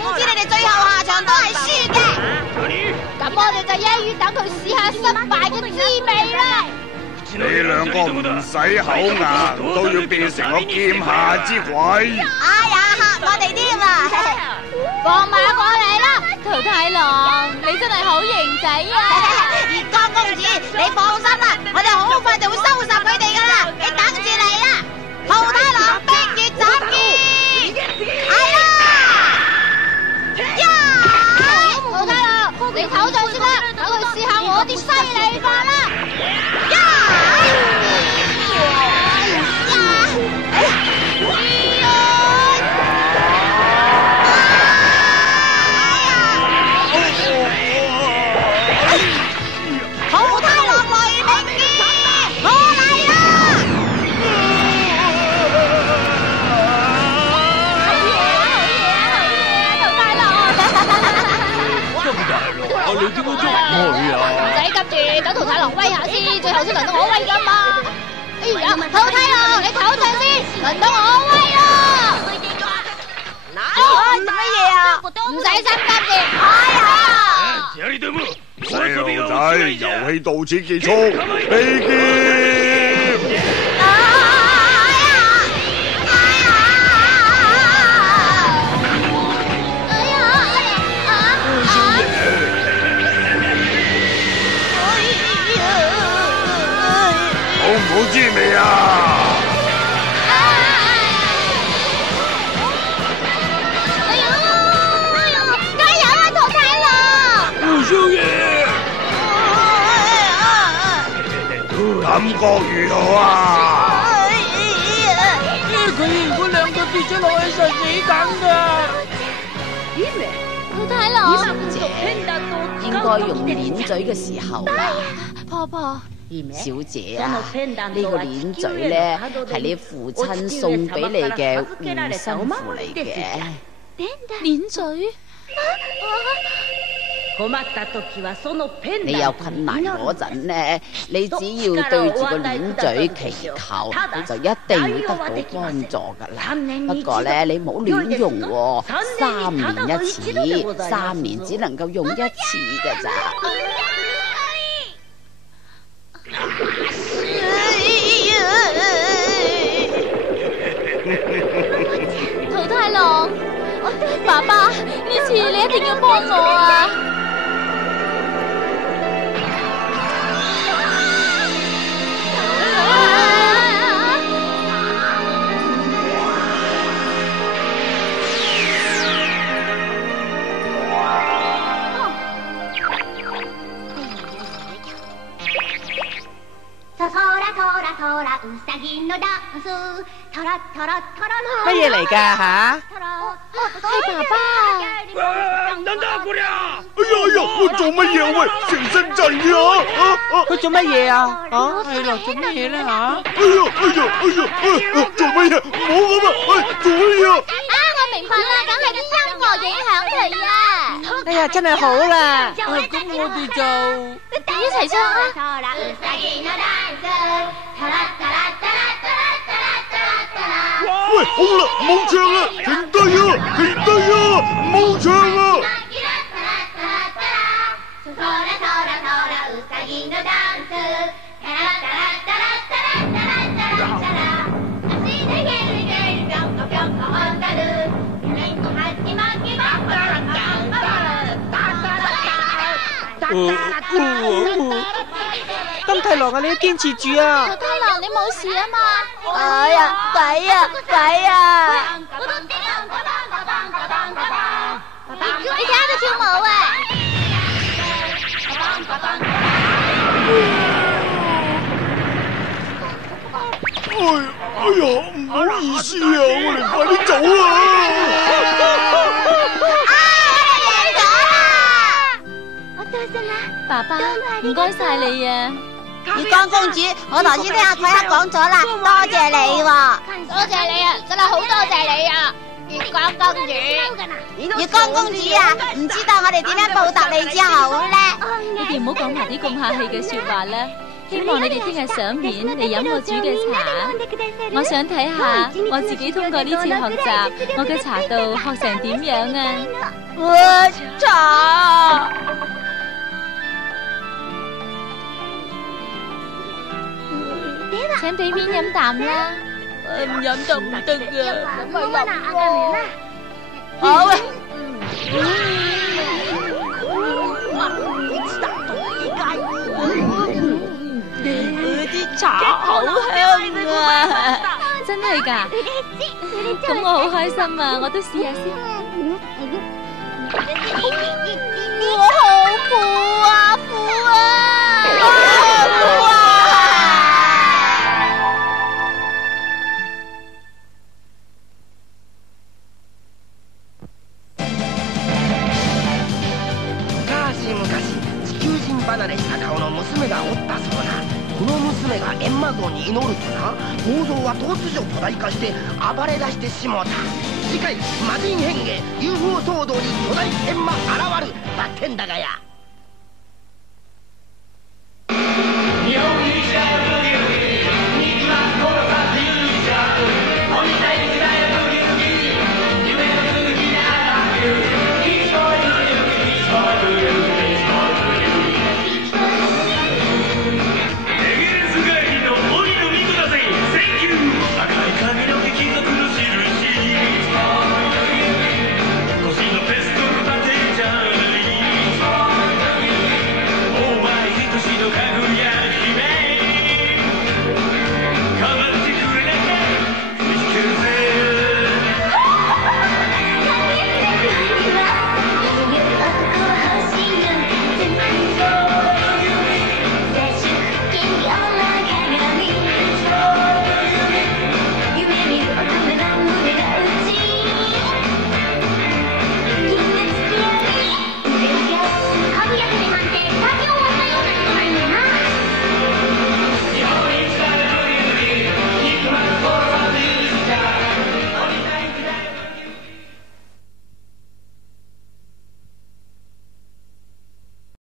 總之你哋最後下場都係輸嘅。咁我哋就一於等佢試下失敗嘅滋味啦。你兩個唔使口硬，都要變成個劍下之鬼。哎呀，嚇我哋添啊！放馬過嚟啦，桃太郎，你真係好型仔啊！月光公主，你放心啦，我哋好快就會收拾佢哋噶啦，你等住嚟啦！桃太郎冰月斬劍，係啦！呀！桃太郎，你唞陣先啦，等佢試下我啲犀利法啦！你點解捉佢啊？唔使急住，等桃太郎威下先，最後先輪到我威噶嘛。哎呀，桃太郎，你唞陣先，輪到我威咯。做乜嘢啊？唔使心急住。哎呀！細路仔，遊戲到此結束，飛劍！好滋味啊！加油啊，桃太郎！少爺，感覺如何啊？佢如果兩個跌咗落去，實死梗噶。桃太郎，小姐應該用鏈嘴嘅時候啦。婆婆。小姐啊，呢個鏈嘴咧係你父親送俾你嘅護身符嚟嘅。鏈嘴？你有困難嗰陣咧，你只要對住個鏈嘴祈求，就一定會得到幫助噶啦。不過咧，你唔好亂用喎，3年一次，3年只能夠用1次噶咋。桃太郎，爸爸，呢次你一定要幫我啊！乜嘢嚟噶吓？係爸爸。等等姑娘！哎呀，我做乜嘢喂？成身震嘅佢做乜嘢啊？係咯，做乜嘢咧吓？哎呀，做乜嘢？唔好咁啊！做乜嘢啊？我明白啦，梗係啲音樂影響佢啊！哎呀，真係好啦！咁我哋就一齊唱啊！喂，好啦，唔好唱啦，停低啊，停低啊，唔好唱啊！金太郎啊，你要堅持住啊！桃太郎，你冇事啊嘛？哎呀，抵啊，抵啊！你睇下佢跳舞啊！哎呀，唔好意思啊，我哋快啲走啊！爸爸，唔該晒你啊！月光公主，我頭先聽阿奎克講咗啦，多謝你喎。多謝你啊，真係好多謝你啊！月光公主，月光公主啊，唔知道我哋點樣報答你之好咧？你哋唔好講埋啲咁客氣嘅說話啦。希望你哋聽日賞面嚟飲我煮嘅茶。我想睇下我自己通過呢次學習，我嘅茶道學成點樣啊！茶。請俾面飲啖啦。唔飲得唔得噶？好啊。啲茶好香啊！真係㗎？咁我好開心啊！我都試下先。我好苦啊，苦啊！離れした顔の娘がおったそうだ。この娘が閻魔像に祈るとな、銅像は突如巨大化して暴れ出してしもうた。次回魔人変化 UFO 騒動に巨大閻魔現るだってんだがや。